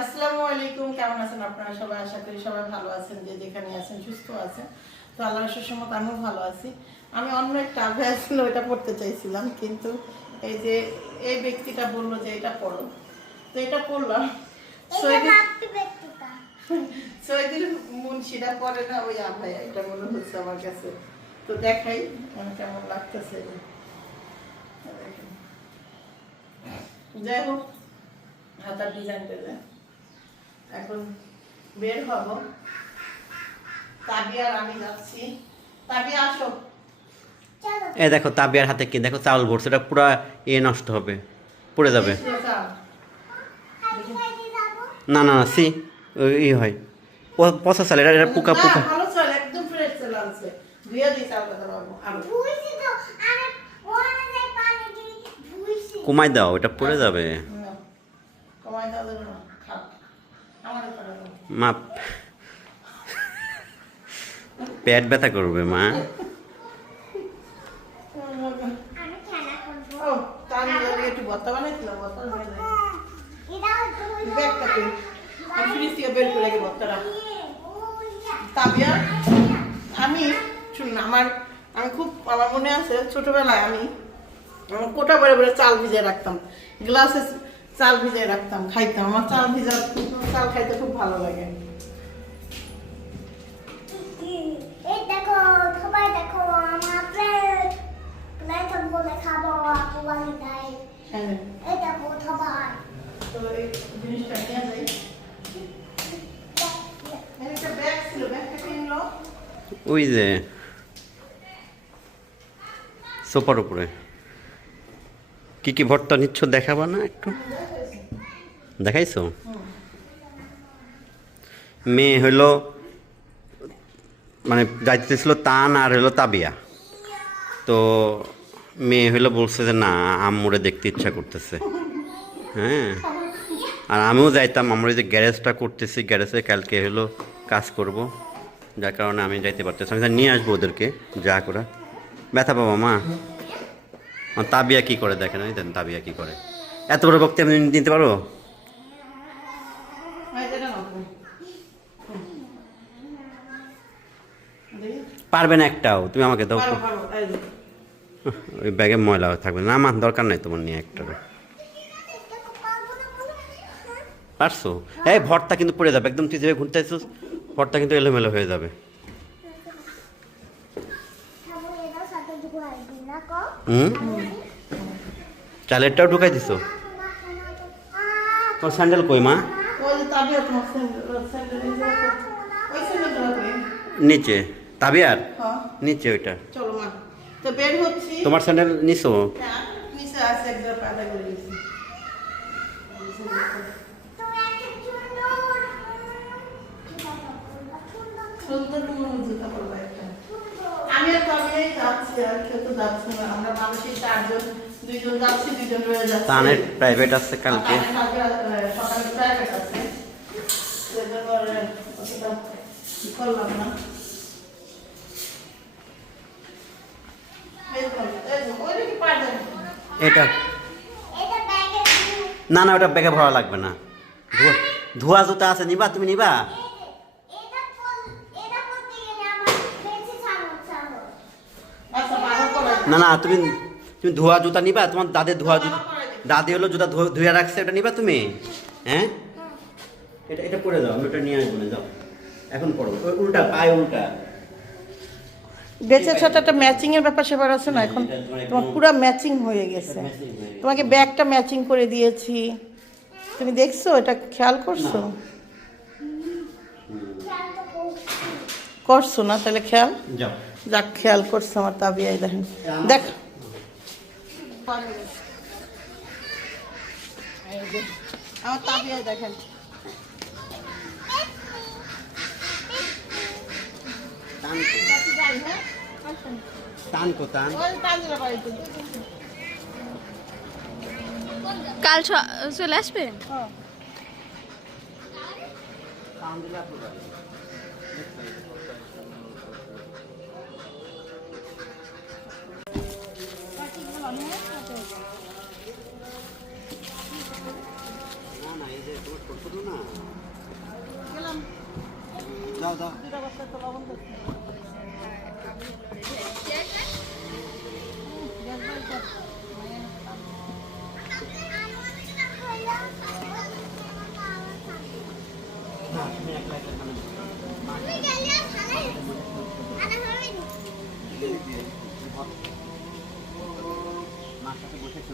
আসসালামু আলাইকুম কেমন আছেন আপনারা সবাই? আশা করি সবাই ভালো আছেন যে যেখানে আছেন সুস্থ আছেন। তো আল্লাহ সুসমত আমিও ভালো আছি। আমি অন্য একটা আভ্যাস ছিল ওইটা পড়তে চাইছিলাম কিন্তু এই যে এই ব্যক্তিটা বলল যে এটা পড়ো। তো এটা পড়লাম। সৈদিন মুন্সিরা পড়ে না ওই আভাই এটা মনে হচ্ছে আমার কাছে। তো দেখাই আমার কেমন লাগতেছে। যাই হোক হাতার ডিজাইন পেলে। এখন বের হব। তাবিয়া আর আমি যাচ্ছি। তাবিয়া আসো। এ দেখো তাবিয়ার হাতে কি? দেখো চাউল ভরছে। এটা পুরো এ নষ্ট হবে। পড়ে যাবে। না না না সি ই হয়। পচা চাল এটা এটা পোকা পোকা। কমাই দাও এটা পড়ে যাবে নাও। কমাই দাও দেবে না খাও আমার মা পেট ব্যথা করবে মা। আমি শুনুন আমার আমি খুব আমার মনে আছে ছোটবেলায় আমি আমার কোটা বেড়ে বেড়ে চাল ভিজিয়ে রাখতাম। গ্লাসে চাল ভিজিয়ে রাখতাম খাইতাম। আমার চাল ভিজা চাল খাইতে খুব ভালো লাগে। হ্যাঁ। ওই যে সোফার উপরে। কি কি ভর্তা নিচ্ছ দেখাবা না একটু? দেখাইছো? মেয়ে হইল মানে যাইতেছিল তান আর হইল তাবিয়া। তো মেয়ে হইল বলছে যে, না, আম্মুরে দেখতে ইচ্ছা করতেছে। হ্যাঁ? আর আমিও যাইতাম, আমরা যে গ্যারেজটা করতেছি, গ্যারেজে কালকে হলো কাজ করব। যার কারণে আমি যাইতে পারতেছি আমি নিয়ে আসব ওদেরকে, যা করা ব্যথা পাবো মা? আমার তাবিয়া কি করে দেখেন? ওই দেন তাবিয়া কি করে। এত বড় বক্তি আমি দিতে পারব। পারবে না একটাও তুমি আমাকে দাও। ওই ব্যাগে ময়লা থাকবে না আমার দরকার নাই তোমার নিয়ে একটা। পারছ? এই ভরটা কিন্তু পড়ে যাবে একদম তুই যেভাবে ঘুরতে আসছিস ভরটা কিন্তু এলোমেলো হয়ে যাবে খাব এটাও সাথে দুটো আইডি না কো হুম? চালেরটাও ঢুকাই দিছো? তোর স্যান্ডেল কই মা? নিচে তাবিয়ার? হ্যাঁ, নিচে ওইটা। চলো মা। তো বের হচ্ছি। তোমার স্যান্ডেল নিছো? হ্যাঁ, নিচে আছে এক জায়গায় পায়দা করে দিয়েছি। তুমি একটা সুন্দর সুন্দর সুন্দর জুতা পরবো একটা। আমি আর তাবিয়াই যাচ্ছি আর কেউ তো যাচ্ছে না। আমরা মানুষই চারজন দুইজন যাচ্ছি দুইজন রয়ে যাচ্ছে। তানের প্রাইভেট আছে কালকে। সকালে আছে। করলাম না। এটা এটা। না না ওটা ব্যাগে ভরা লাগবে না। ধোয়া ধোয়া জুতা আছে নিবা তুমি নিবা এটা পল এটা করতে গেলে আমার বেশি সামন সামন আচ্ছা, ভালো করে। না না তুমি তুমি ধোয়া জুতা নিবা তোমার দাদের ধোয়া জুতা দাদি হলো জুতা ধুয়ে রাখছে ওটা নিবা তুমি? হ্যাঁ? এটা এটা পরে দাও আমি ওটা নিয়ে আসব না যাও। এখন পড়ো ওই উল্টা পায়ে উল্টা। বেচের সাথে একটা ম্যাচিং এর ব্যাপার সেবার আছে না এখন তোমার পুরো ম্যাচিং হয়ে গেছে। তোমাকে ব্যাগটা ম্যাচিং করে দিয়েছি। তুমি দেখছ এটা খেয়াল করছি? করছ না তাহলে খেয়াল? যাও। যাক খেয়াল করছ আমার তাবিয়াই দেখেন। দেখ। আমার তাবিয়াই দেখেন। টান কো যাই দাও দাও দুটা বাচ্চা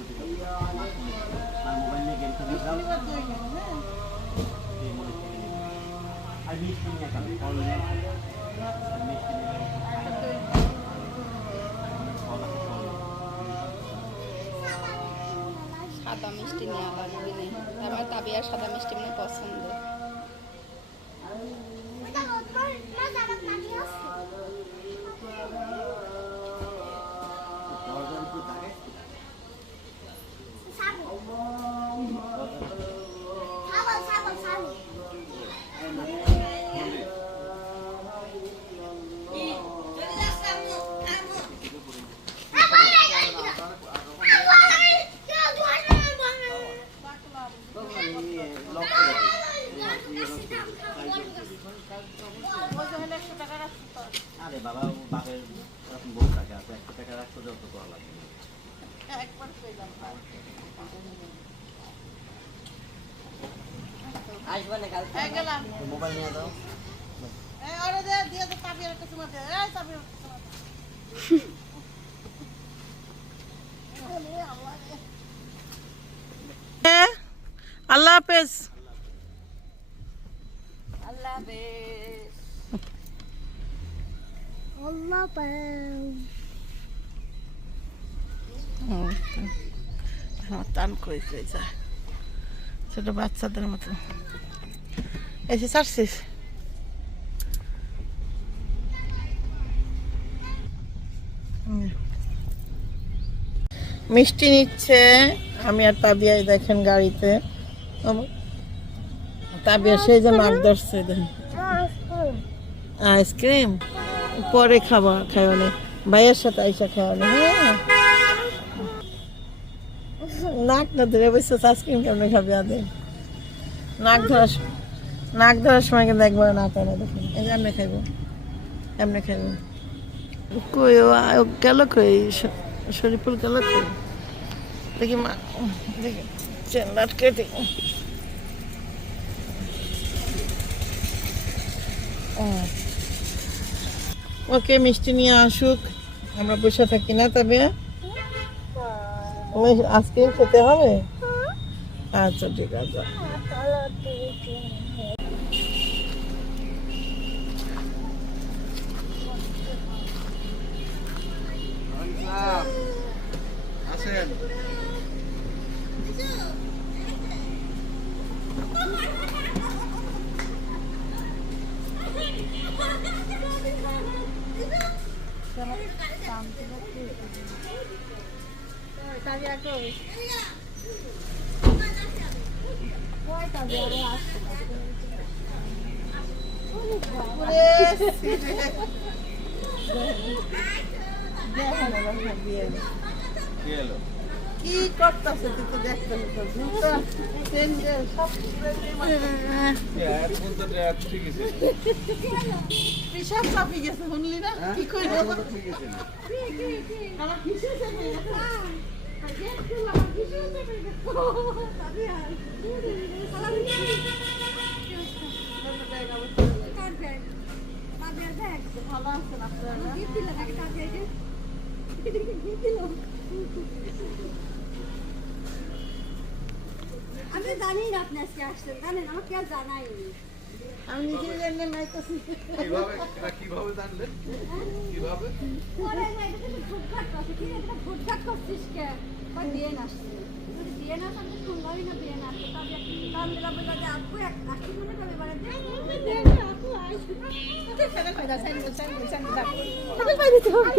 নিবে। আর মিষ্টি নিয়ে খাবে ফল নিয়ে সাদা মিষ্টি তাবিয়ার সাদা মিষ্টি মানে পছন্দ। আরে বাবা ও বাপের এরকম বহু টাকা আছে একশো টাকা রাখতে যত করা লাগবে মোবাইল নিয়ে দাও। দিয়ে একটা চুমা দে। এই। এ, আল্লাহ হাফেজ। আল্লাহ পাক আমার টান যায় ছোট বাচ্চাদের মতো এসে ছাড়ছিস। মিষ্টি নিচ্ছে, আমি আর তাবিয়াই দেখেন গাড়িতে তাবিয়া, সেই যে নাক ধরছে আইসক্রিম পরে খাবা খাওয়ানে ভাইয়ের সাথে আইসা খাওয়ানে হ্যাঁ? নাক না ধরে বসে আইসক্রিম কেমনে খাবে আদে? নাক ধরার নাক ধরার সময় কিন্তু একবার না করে দেখুন। এই যে এমনি খাইব এমনি খাইব। কই, ও গেল কই? শরীফুল গেল কই? দেখি মা দেখি, চেন আটকে দেখি। ওকে মিষ্টি নিয়ে আসুক আমরা বসে থাকি না তবে। আইসক্রিম খেতে হবে? আচ্ছা ঠিক আছে। আসেন। কি করতেছে তুই তো দেখতে তো জুতা স্যান্ডেল সব ঠিক আছে। তুই সব চাপি গেছে শুনলি না কি কই ঠিক আছে আমার কিসে চাপি গেছে। আমি জানি না আপনি আজকে আসছেন জানেন আমাকে আর জানাইনি আমি নিজে জানি না তো কীভাবে এটা কীভাবে জানলে? কীভাবে? পরে না এটা তো ভুটঘাট করছে কি এটা করছিস কে? কই দিয়ে আসছে। যদি দিয়ে না আমি শুনলামই না দিয়ে না তবে কাম দিলা বলে যে আপু এক আসি মনে করে মানে দে। আপু আসছে সেটা কইদা স্যান্ডেল স্যান্ডেল স্যান্ডেল দাও আমি পাই দিতে হবে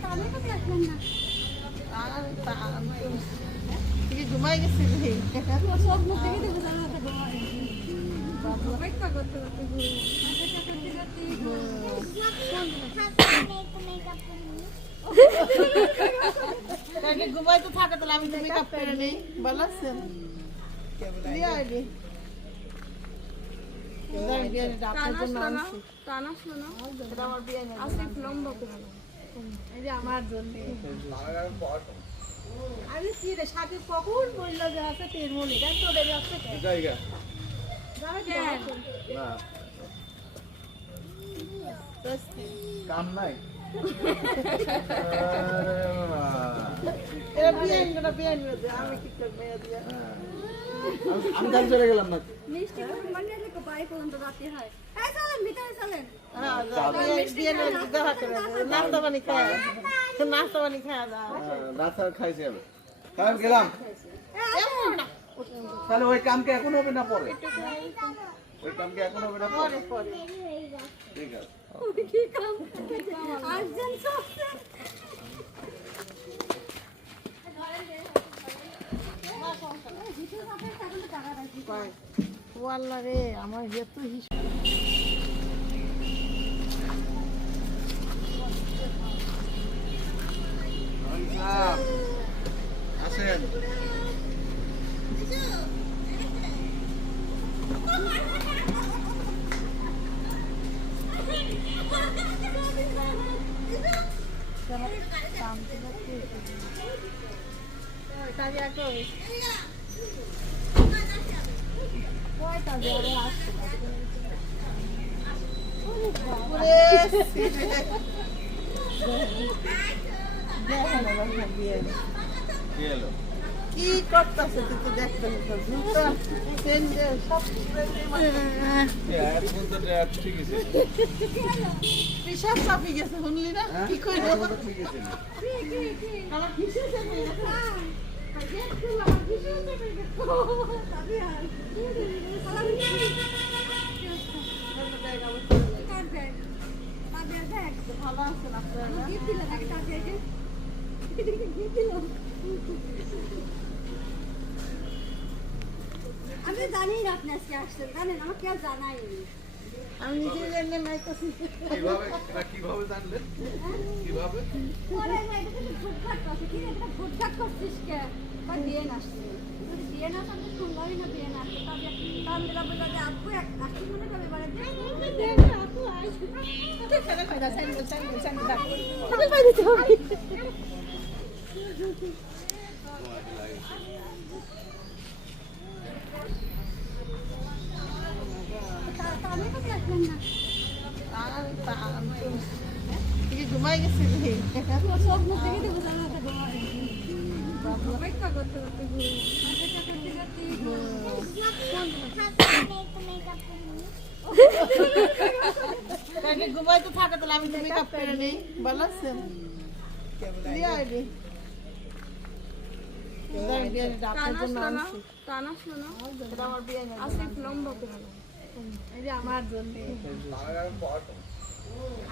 তাহলে তো আসলেন না আর তা আমি তো তুই ঘুমাই গেছিলি সব মুখ থেকে দেখে জানা তো তাকে ঘুমাইতে থাকে তাহলে আমি তো মেকআপ করে নেই ভালো আছেন আমার জন্য। আমি কি রে সাথে কখন বলল যে আছে তেল মলি? এটা তো দেবে আছে জায়গা। না। দোস্তি কাম নাই। আমি কাজ চলে গেলাম না। মিষ্টি মানে এলাকা বাই পর্যন্ত রাতে হয়। এই চলেন ভিতরে চলেন। হ্যাঁ যা, বিয়ে বিয়ে নিয়ে দেখা করে দেবো। নাস্তা পানি খায় নাস্তা পানি খায় যা খাইছি আমি। কারণ গেলাম। তাহলে ওই কামকে এখন হবে না পরে? ওই কামকে এখন হবে না পরে? পরে পরে। ঠিক আছে। কি কাম আর্জেন্ট সবসে ও আল্লাহ রে আমার এত হিসাব কি করতেছে তুই তো জুতা প্যান্ডেল সব ঠিক আছে পিসাব চাপি গেছে শুনলি না কি কই ঠিক আছে আমার চাপি গেছে আমি জানি না আপনি আজকে আসছেন জানেন আমাকে আর জানাইনি আমি নিজে জানি নাইতেছি কীভাবে? কীভাবে জানলেন? কীভাবে? না এটা তো ফুটফাট করছে কি এটা ফুটফাট করছিস কে? বা দিয়ে আসছে। যদি দিয়ে না আসলে শুনলামই না দিয়ে না আসছে তবে কাম দিলা বলল যে আপু এক আসছি মনে করবে মানে ঘুমাই গেছিলি সব মুখ দেখে তো বোঝা থাকে তাহলে আমি তো মেকআপ করে নেই। আমার জন্য।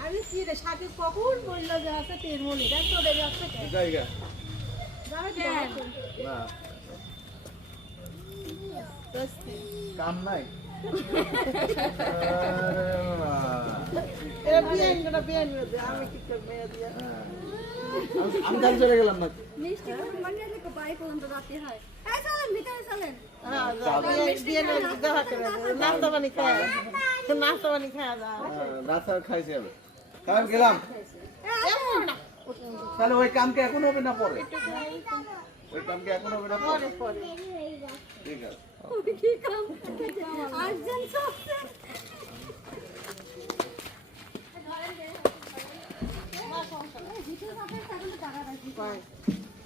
আমি কি রে সাথে কখন বলল যে আছে তেল মলি এটা তো আছে কাম নাই আমি কি করব মেয়ে দিয়ে আমি চলে গেলাম না মিষ্টি মানে হয় হ্যাঁ। নাস্তা পানি খায় নাস্তা পানি খায় গেলাম তাহলে ওই কামকে এখন হবে না পরে? ওই কামকে এখন হবে না পরে? ঠিক আছে। কি কাম? আর্জেন্ট সবসে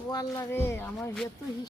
ও আল্লাহ রে আমার এত